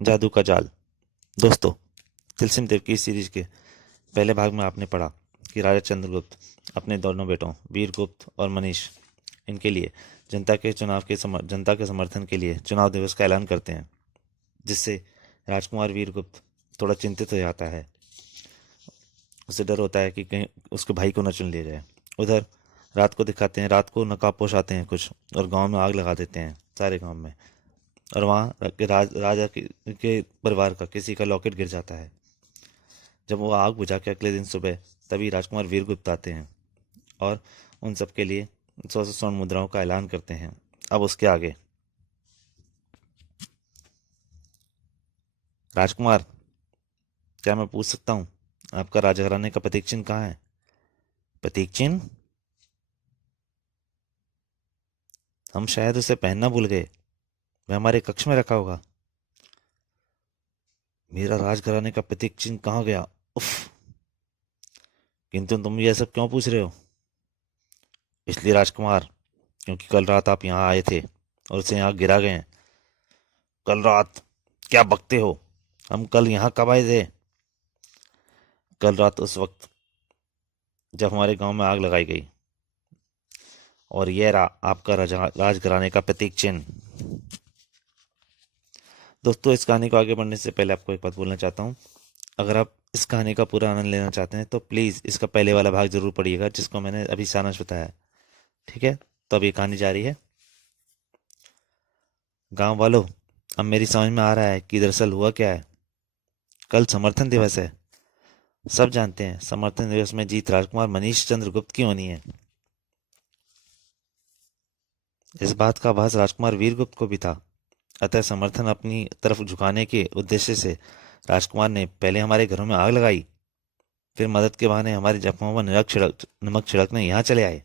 जादू का जाल। दोस्तों, तिलस्म देव की इस सीरीज के पहले भाग में आपने पढ़ा कि राजा चंद्रगुप्त अपने दोनों बेटों वीरगुप्त और मनीष इनके लिए जनता के समर्थन के लिए चुनाव दिवस का ऐलान करते हैं, जिससे राजकुमार वीरगुप्त थोड़ा चिंतित हो जाता है। उसे डर होता है कि कहीं उसके भाई को न चुन लिया जाए। उधर रात को दिखाते हैं, रात को नकाबपोश आते हैं कुछ और गांव में आग लगा देते हैं, सारे गांव में। और वहाँ राजा के परिवार का किसी का लॉकेट गिर जाता है। जब वो आग बुझा के अगले दिन सुबह तभी राजकुमार वीरगुप्त आते हैं और उन सब के लिए 100 स्वर्ण मुद्राओं का ऐलान करते हैं। अब उसके आगे, राजकुमार, क्या मैं पूछ सकता हूँ आपका राजा घराने का प्रतीक चिन्ह कहाँ है? प्रतीक चिन्ह? हम शायद उसे पहनना भूल गए। वह हमारे कक्ष में रखा होगा। मेरा राजघराने का प्रतीक चिन्ह कहाँ गया? उफ। किंतु तुम ये सब क्यों पूछ रहे हो? इसलिए राजकुमार, क्योंकि कल रात आप यहाँ आए थे और उसे यहाँ गिरा गए हैं। कल रात? क्या बकते हो? हम कल यहाँ कब आए थे? कल रात उस वक्त जब हमारे गांव में आग लगाई गई। और यह रहा आपका राजघराने का प्रतीक चिन्ह। दोस्तों, इस कहानी को आगे बढ़ने से पहले आपको एक बात बोलना चाहता हूँ। अगर आप इस कहानी का पूरा आनंद लेना चाहते हैं तो प्लीज़ इसका पहले वाला भाग जरूर पढ़िएगा, जिसको मैंने अभी सारांश बताया है। ठीक है, तो अब ये कहानी जारी है। गांव वालों, अब मेरी समझ में आ रहा है कि दरअसल हुआ क्या है। कल समर्थन दिवस है। सब जानते हैं समर्थन दिवस में जीत राजकुमार मनीष चंद्र गुप्त की होनी है। इस बात का आभास राजकुमार वीरगुप्त को भी था। अतः समर्थन अपनी तरफ झुकाने के उद्देश्य से राजकुमार ने पहले हमारे घरों में आग लगाई, फिर मदद के बहाने हमारे जख्मों पर नमक छिड़कने यहाँ चले आए,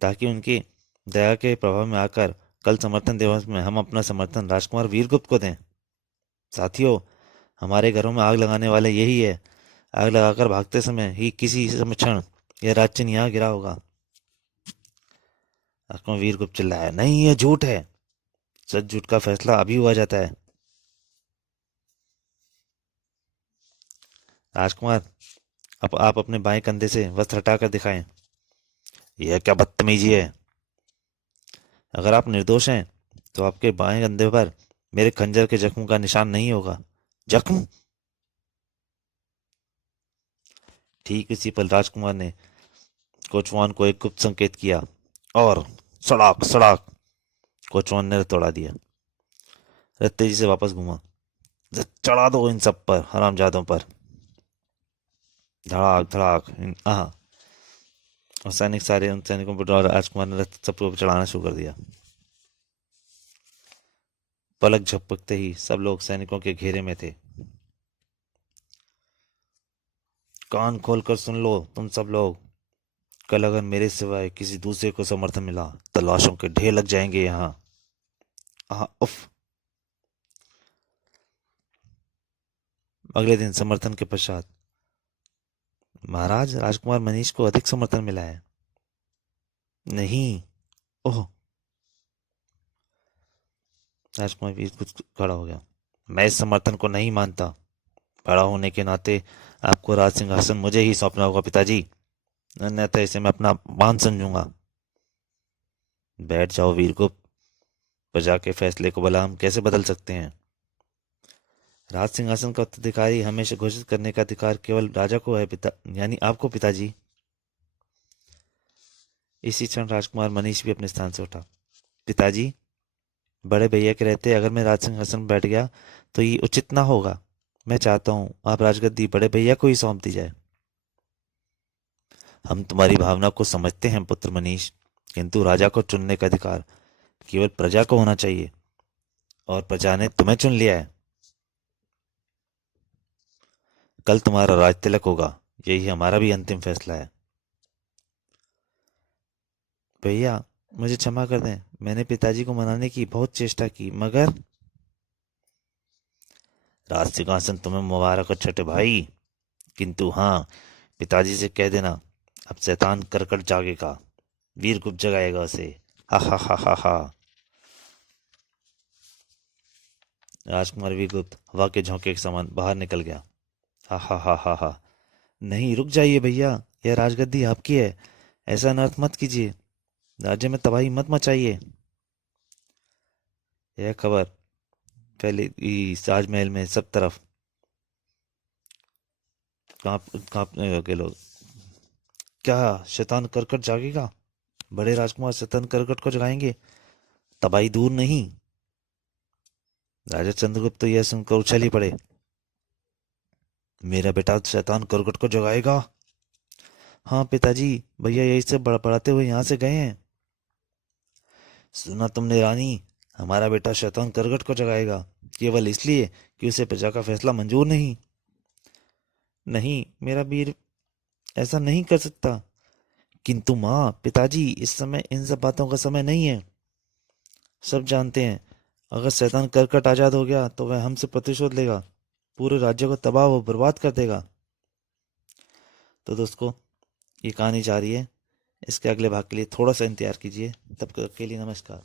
ताकि उनकी दया के प्रभाव में आकर कल समर्थन दिवस में हम अपना समर्थन राजकुमार वीरगुप्त को दें। साथियों, हमारे घरों में आग लगाने वाले यही है। आग लगाकर भागते समय ही किसी समय क्षण यह राजचिन्ह यहाँ गिरा होगा। राजकुमार वीरगुप्त चिल्लाया, नहीं, यह झूठ है। सच झूठ का फैसला अभी हुआ जाता है। राजकुमार, अब आप अपने बाएं कंधे से वस्त्र हटाकर दिखाएं। यह क्या बदतमीजी है? अगर आप निर्दोष हैं तो आपके बाएं कंधे पर मेरे खंजर के जख्म का निशान नहीं होगा। जख्म? ठीक इसी पर राजकुमार ने कोचवान को एक गुप्त संकेत किया और सड़ाक सड़ाक कोचवान ने रथ दौड़ा दिया। रथ तेजी से वापस घूमा। चढ़ा दो इन सब पर, हरामजादों पर। धड़ाक धड़ाक आहा। और सैनिक सारे उन सैनिकों पर राजकुमार ने रथ सबको चढ़ाना शुरू कर दिया। पलक झपकते ही सब लोग सैनिकों के घेरे में थे। कान खोलकर सुन लो तुम सब लोग। कल अगर मेरे सिवाय किसी दूसरे को समर्थन मिला तो लाशों के ढेर लग जाएंगे यहाँ। उफ। अगले दिन समर्थन के पश्चात, महाराज, राजकुमार मनीष को अधिक समर्थन मिला है। नहीं। ओह। राजकुमार वीर कुछ खड़ा हो गया। मैं इस समर्थन को नहीं मानता। बड़ा होने के नाते आपको राज सिंहासन मुझे ही सौंपना होगा पिताजी, अन्यथा इसे मैं अपना मान समझूंगा। बैठ जाओ वीरगुप्त। प्रजा के फैसले को भला हम कैसे बदल सकते हैं? राज सिंहासन का उत्तराधिकारी हमेशा घोषित करने का अधिकार केवल राजा को है, पिता, यानी आपको पिताजी। इसी क्षण राजकुमार मनीष भी अपने स्थान से उठा। पिताजी, बड़े भैया के रहते अगर मैं राज सिंहासन पर बैठ गया तो ये उचित ना होगा। मैं चाहता हूँ आप राजगद्दी बड़े भैया को ही सौंप दी जाए। हम तुम्हारी भावना को समझते हैं पुत्र मनीष, किंतु राजा को चुनने का अधिकार केवल प्रजा को होना चाहिए, और प्रजा ने तुम्हें चुन लिया है। कल तुम्हारा राज तिलक होगा, यही हमारा भी अंतिम फैसला है। भैया, मुझे क्षमा कर दें। मैंने पिताजी को मनाने की बहुत चेष्टा की, मगर राज सिंहासन तुम्हें मुबारक हो छोटे भाई, किंतु हाँ, पिताजी से कह देना अब शैतान करकट जागेगा, वीर गुप्त जगाएगा उसे। हा हा हा हा हा। राजकुमार वीरगुप्त हवा के झोंके के समान बाहर निकल गया। हा हा हा हा हा। नहीं, रुक जाइए भैया, यह राजगद्दी आपकी है। ऐसा अनर्थ मत कीजिए, राज्य में तबाही मत मचाइए। यह खबर फैली इस राजमहल में सब तरफ। कांपने लगे लोग। क्या शैतान करकट जागेगा? बड़े राजकुमार शैतान करकट को जगाएंगे? तबाही दूर नहीं। राजा चंद्रगुप्त तो यह सुनकर उछल ही पड़े। मेरा बेटा शैतान करकट को जगाएगा? हाँ पिताजी, भैया यही सब बड़बड़ाते हुए यहाँ से गए हैं। सुना तुमने रानी, हमारा बेटा शैतान करगट को जगाएगा, केवल इसलिए कि उसे प्रजा का फैसला मंजूर नहीं। नहीं, मेरा वीर ऐसा नहीं कर सकता। किंतु माँ, पिताजी, इस समय इन सब बातों का समय नहीं है। सब जानते हैं, अगर शैतान करकट आजाद हो गया तो वह हमसे प्रतिशोध लेगा, पूरे राज्य को तबाह व बर्बाद कर देगा। तो दोस्तों, ये कहानी जारी है। इसके अगले भाग के लिए थोड़ा सा इंतजार कीजिए। तब तक के लिए नमस्कार।